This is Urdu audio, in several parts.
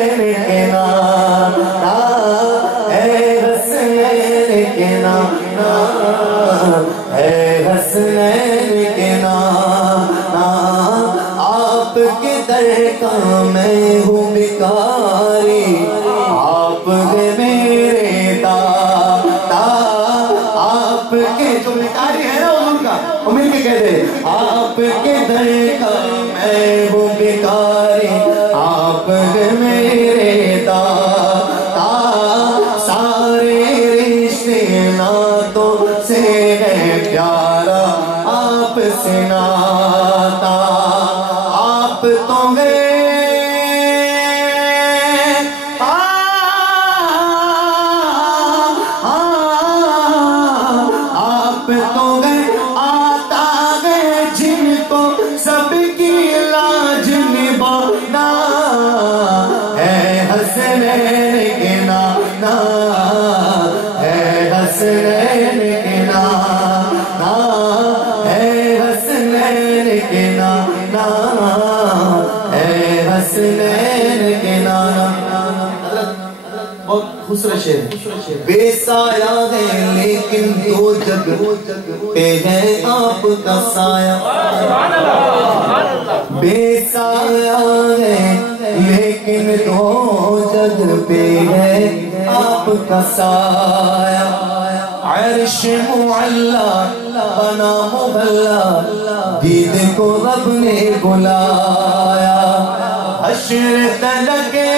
کے نانا اے حسنین کے نانا اے حسنین کے نانا آپ کے در کا میں ہوں بھکاری آپ ہے میرے داتا آپ کے جو بھکاری ہے نا حضور کا وہ مل کے کہہ دے آپ کے در کا میں ہوں بھکاری آپ ہے میرے داتا سارے رشتے ناتوں سے ہے پیارا آپ سے ناتا آپ تو گئے آپ تو گئے آتا گئے جن کو سب کی لاج نبھانا ہے حسنین کے نانا ہے حسنین کے نانا ہے حسنین کے نانا ہے حسنین کے نانا بہت خوبصورت شعر بے سایہ ہے لیکن دو جگ پہ ہے آپ کا سایہ بے سایہ ہے لیکن دو جگ پہ ہے آپ کا سایہ عرش معلا بنا مبلا دید کو رب نے بلایا حشر تلکے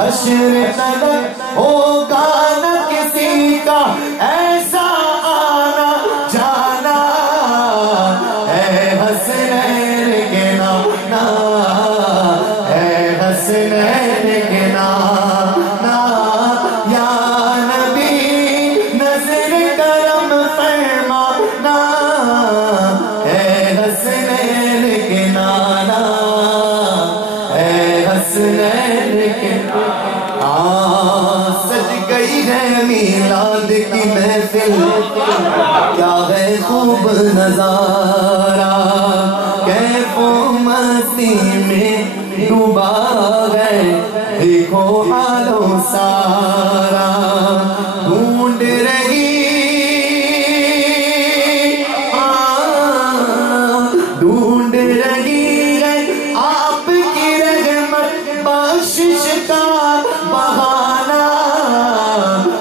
حشر تلک ہوگا نہ کسی کا ایسا آنا جانا ہے حسنین کے نانا ہے حسنین کے نانا یا نبی نظر کرم فرمانا ہے حسنین کے نانا ہے حسنین کے سج گئی ہے میلاد کی محفل کیا ہے خوب نظارہ کیف و مستی میں ڈوبا گئے دیکھو حال و سارا ڈھونڈ رہی ڈھونڈ رہی ہے آپ کی رحمت بخشش کا بہانا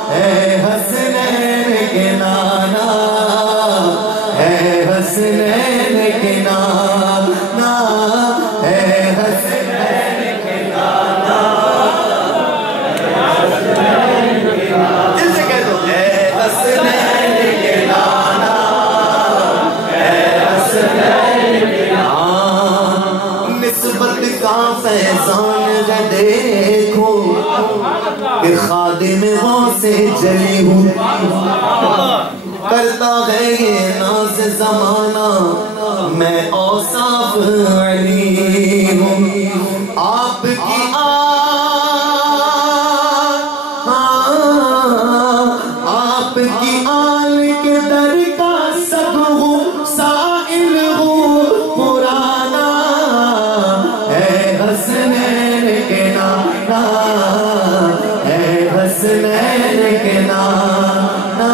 ہے حسنین کے نانا ہے حسنین کے نانا ہے حسنین کے نانا جن سے کہہ دو ہے حسنین کے نانا ہے حسنین کے نانا نسبت کا فیضان ہے دیکھو کہ خادم غوث جلی ہوں کرتا ہے یہ ناز زمانہ میں اوصاف علی ہوں آپ کی آپ کی آل کے در کا سب ہوں سائل ہوں پرانا ہے حسنین کے نانا ہے حسنین کے نانا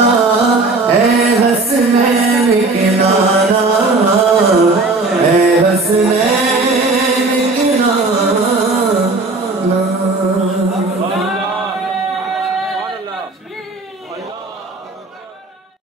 ہے حسنین کے نانا ہے حسنین